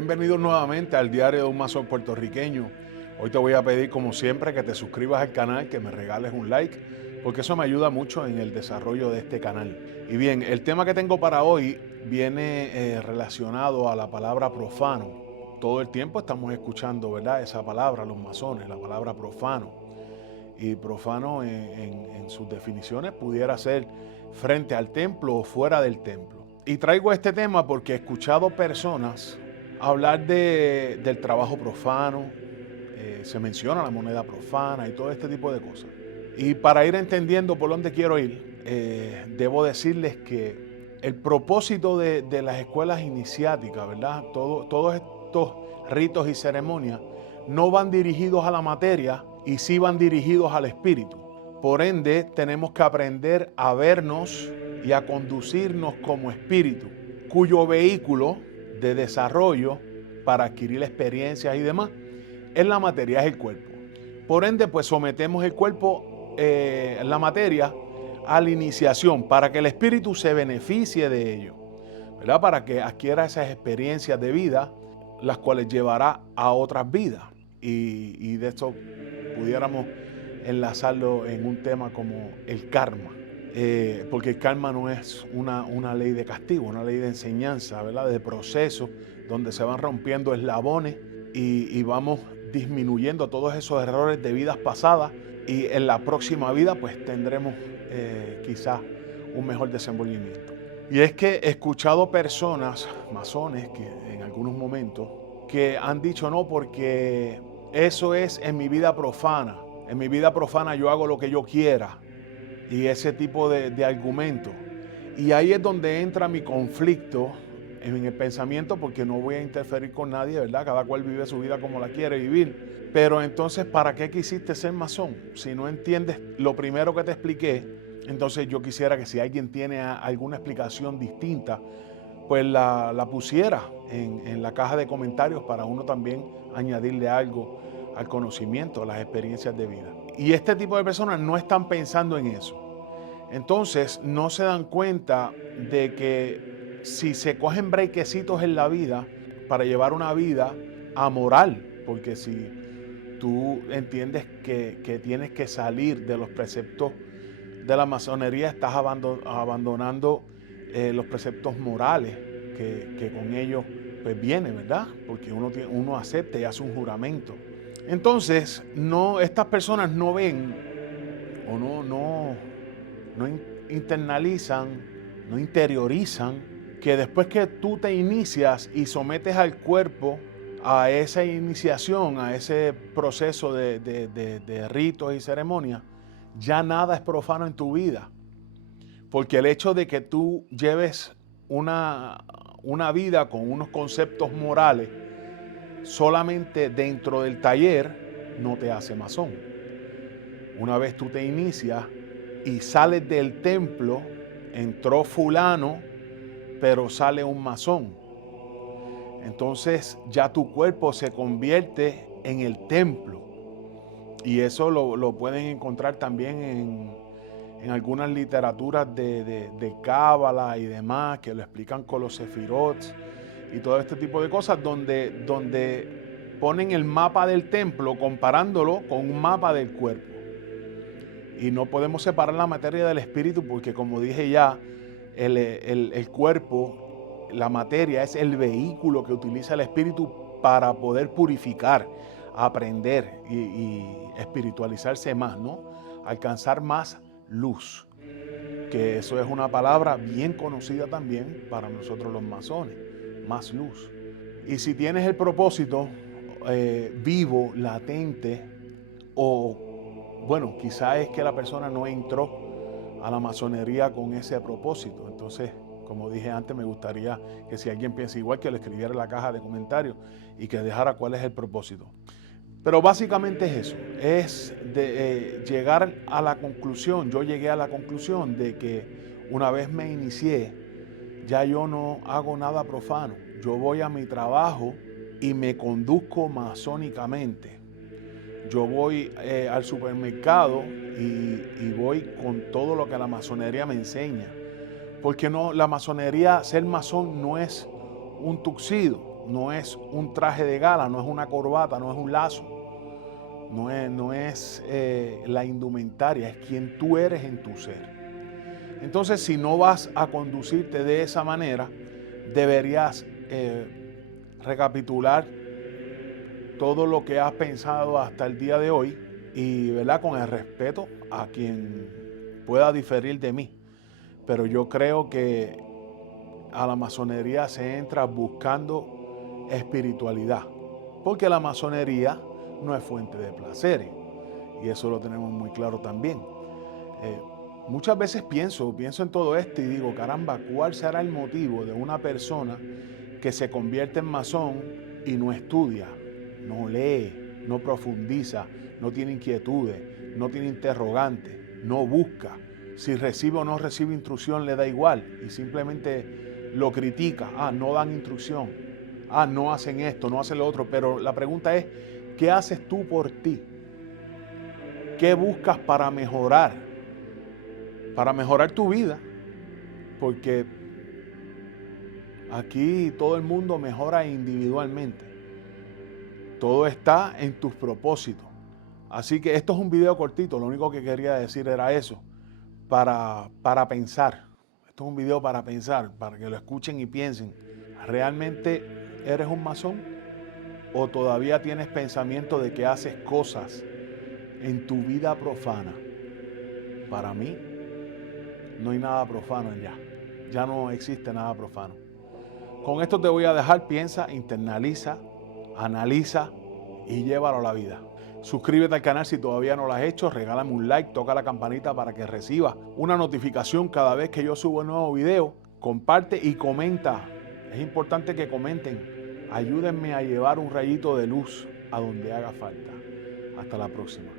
Bienvenidos nuevamente al Diario de un Masón Puertorriqueño. Hoy te voy a pedir, como siempre, que te suscribas al canal, que me regales un like, porque eso me ayuda mucho en el desarrollo de este canal. Y bien, el tema que tengo para hoy viene relacionado a la palabra profano. Todo el tiempo estamos escuchando, ¿verdad?, esa palabra, los masones, la palabra profano. Y profano en sus definiciones pudiera ser frente al templo o fuera del templo. Y traigo este tema porque he escuchado personas hablar del trabajo profano, se menciona la moneda profana y todo este tipo de cosas. Y para ir entendiendo por dónde quiero ir, debo decirles que el propósito de las escuelas iniciáticas, ¿verdad? Todos estos ritos y ceremonias no van dirigidos a la materia y sí van dirigidos al espíritu. Por ende, tenemos que aprender a vernos y a conducirnos como espíritu, cuyo vehículo de desarrollo para adquirir experiencias y demás es la materia, es el cuerpo. Por ende, pues sometemos el cuerpo, la materia, a la iniciación para que el espíritu se beneficie de ello, ¿verdad? Para que adquiera esas experiencias de vida, las cuales llevará a otras vidas. Y de esto pudiéramos enlazarlo en un tema como el karma. Porque el karma no es una ley de castigo, una ley de enseñanza, ¿verdad? De proceso donde se van rompiendo eslabones y vamos disminuyendo todos esos errores de vidas pasadas y en la próxima vida pues tendremos quizás un mejor desenvolvimiento. Y es que he escuchado personas, masones, que en algunos momentos, que han dicho no porque eso es en mi vida profana. En mi vida profana yo hago lo que yo quiera. Y ese tipo de argumentos. Y ahí es donde entra mi conflicto en el pensamiento, porque no voy a interferir con nadie, ¿verdad? Cada cual vive su vida como la quiere vivir. Pero entonces, ¿para qué quisiste ser masón? Si no entiendes lo primero que te expliqué, entonces yo quisiera que si alguien tiene alguna explicación distinta, pues la pusiera en la caja de comentarios para uno también añadirle algo al conocimiento, a las experiencias de vida. Y este tipo de personas no están pensando en eso. Entonces no se dan cuenta de que si se cogen brequecitos en la vida para llevar una vida amoral, porque si tú entiendes que tienes que salir de los preceptos de la masonería, estás abandonando los preceptos morales que con ellos pues viene, ¿verdad? Porque uno acepta y hace un juramento. Entonces, estas personas no ven o no internalizan, no interiorizan que después que tú te inicias y sometes al cuerpo a esa iniciación, a ese proceso de ritos y ceremonias, ya nada es profano en tu vida. Porque el hecho de que tú lleves una vida con unos conceptos morales solamente dentro del taller no te hace masón. Una vez tú te inicias y sales del templo, entró fulano, pero sale un masón. Entonces ya tu cuerpo se convierte en el templo. Y eso lo pueden encontrar también en algunas literaturas de Cábala y demás, que lo explican con los sefirot y todo este tipo de cosas, donde ponen el mapa del templo comparándolo con un mapa del cuerpo. Y no podemos separar la materia del espíritu porque, como dije ya, el cuerpo, la materia es el vehículo que utiliza el espíritu para poder purificar, aprender y espiritualizarse más, ¿no? Alcanzar más luz, que eso es una palabra bien conocida también para nosotros los masones, más luz. Y si tienes el propósito vivo, latente, o bueno, quizá es que la persona no entró a la masonería con ese propósito. Entonces, como dije antes, me gustaría que si alguien piensa igual, que le escribiera en la caja de comentarios y que dejara cuál es el propósito. Pero básicamente es eso, es de llegar a la conclusión. Yo llegué a la conclusión de que una vez me inicié, ya yo no hago nada profano. Yo voy a mi trabajo y me conduzco masónicamente. Yo voy al supermercado y voy con todo lo que la masonería me enseña. Porque no, la masonería, ser masón no es un tuxedo. no es un traje de gala, no es una corbata, no es un lazo, no es la indumentaria, es quien tú eres en tu ser. Entonces, si no vas a conducirte de esa manera, deberías recapitular todo lo que has pensado hasta el día de hoy y, ¿verdad?, con el respeto a quien pueda diferir de mí. Pero yo creo que a la masonería se entra buscando espiritualidad, porque la masonería no es fuente de placeres, y eso lo tenemos muy claro también. Muchas veces pienso en todo esto y digo, caramba, ¿cuál será el motivo de una persona que se convierte en masón y no estudia, no lee, no profundiza, no tiene inquietudes, no tiene interrogantes, no busca? Si recibe o no recibe instrucción le da igual y simplemente lo critica. No dan instrucción. No hacen esto, no hacen lo otro. Pero la pregunta es, ¿qué haces tú por ti? ¿Qué buscas para mejorar? Para mejorar tu vida. Porque aquí todo el mundo mejora individualmente. Todo está en tus propósitos. Así que esto es un video cortito. Lo único que quería decir era eso. Para pensar. Esto es un video para pensar, para que lo escuchen y piensen. ¿Realmente eres un masón? ¿O todavía tienes pensamiento de que haces cosas en tu vida profana? Para mí, no hay nada profano ya. Ya no existe nada profano. Con esto te voy a dejar. Piensa, internaliza, analiza y llévalo a la vida. Suscríbete al canal si todavía no lo has hecho, regálame un like, toca la campanita para que recibas una notificación cada vez que yo subo un nuevo video. Comparte y comenta. Es importante que comenten. Ayúdenme a llevar un rayito de luz a donde haga falta. Hasta la próxima.